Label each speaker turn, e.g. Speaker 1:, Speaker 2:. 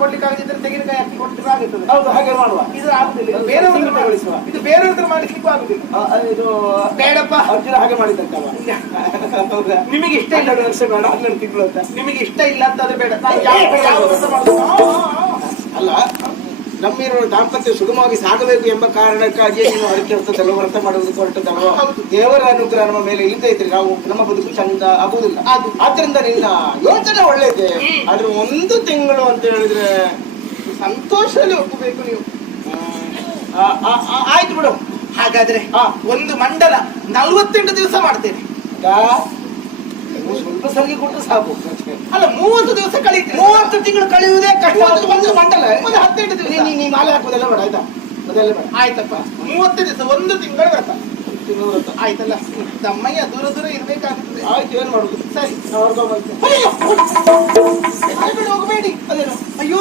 Speaker 1: ಕೊಡ್ಲಿಕ್ಕೆ ಆಗದಿದ್ರೆ ತೆಂಗಿನಕಾಯಿ ಹಾಕಿ ಕೊಟ್ಟಿದ್ರೆ ಆಗುತ್ತದೆ.
Speaker 2: ಹೌದು ಹಾಗೆ ಮಾಡುವ.
Speaker 1: ಇದು ಆಗುದಿಲ್ಲ. ಬೇರೆ ಬೇರೆಯವ್ರ ಹತ್ರ
Speaker 2: ತಗೊಳಿಸುವ.
Speaker 1: ಮಾಡಿ- ಇದು ಬೇರೆ ಮಾಡ್ಲಿಕ್ಕೂ ಆಗುದಿಲ್ಲ.
Speaker 2: ಇದು
Speaker 1: ಬೇಡಪ್ಪ.
Speaker 2: ಅರ್ಜುನ ಹಾಗೆ ಮಾಡಿದಂತ
Speaker 1: ನಿಮಗೆ ಇಷ್ಟ ಇಲ್ಲ.
Speaker 2: ಅಂತ ವರ್ಷ ಬೇಡ ಹನ್ನೆರಡು ತಿಂಗಳು ಅಂತ.
Speaker 1: ನಿಮಗೆ ಇಷ್ಟ ಇಲ್ಲ ಅಂತಾದ್ರೆ ಬೇಡ. ನಾನು ಯಾವ
Speaker 2: ನಮ್ಮಿರುವ ದಾಂಪತ್ಯ ಸುಗಮವಾಗಿ ಸಾಗಬೇಕು ಎಂಬ ಕಾರಣಕ್ಕಾಗಿ ನೀವು ಅದಕ್ಕೆ ಹೊತ್ತದಲ್ಲ ವ್ರತ ಮಾಡುವುದು ಹೊರಟದಲ್ವ. ದೇವರ ಅನುಗ್ರಹ ನಮ್ಮ ಮೇಲೆ ಇಲ್ಲದೆ ಇದ್ರೆ ನಾವು ನಮ್ಮ ಬದುಕು ಚಂದ ಆಗುವುದಿಲ್ಲ. ಆದ್ರಿಂದ ನಿನ್ನ ಯೋಚನೆ ಒಳ್ಳೇದೆ. ಆದ್ರೆ ಒಂದು ತಿಂಗಳು ಅಂತ ಹೇಳಿದ್ರೆ
Speaker 1: ಸಂತೋಷದಲ್ಲಿ ಒಪ್ಪಬೇಕು ನೀವು.
Speaker 2: ಆ, ಆ, ಆ, ಆಯ್ತು ಬಿಡು.
Speaker 1: ಹಾಗಾದ್ರೆ. ಒಂದು ಮಂಡಲ ನಲ್ವತ್ತೆಂಟು ದಿವಸ ಮಾಡ್ತೇನೆ.
Speaker 2: ಸ್ವಲ್ಪ ಸಲಿಗೆ ಕೊಟ್ಟರೆ ಸಾಕು.
Speaker 1: ಅಲ್ಲ ಮೂವತ್ತು ದಿವಸ ಕಳೀತೀನಿ.
Speaker 2: ಮೂವತ್ತು ತಿಂಗಳು ಕಳೆಯುವುದೇ ಕಷ್ಟ. ಅದು ಒಂದು
Speaker 1: ಹತ್ತೆಂಟು ದಿವಸ.
Speaker 2: ನೀ- ನೀ- ಮಾಲೆ ಹಾಕೋದೆಲ್ಲ ಬೇಡ ಆಯ್ತಾ? ಅದೆಲ್ಲ ಬೇಡ
Speaker 1: ಆಯ್ತಪ್ಪ. ಮೂವತ್ತು ದಿವಸ ಒಂದು ತಿಂಗಳ ವ್ರತ.
Speaker 2: ತಿಂಗಳು ವ್ರತ
Speaker 1: ಆಯ್ತಲ್ಲ? ತಮ್ಮಯ್ಯ ದೂರ ದೂರ ಇರ್ಬೇಕಾಗ್ತದೆ
Speaker 2: ಆಯ್ತು ಏನ್ ಮಾಡುದು?
Speaker 1: ಸರಿ.
Speaker 2: ಅವ್ರಿಗೂ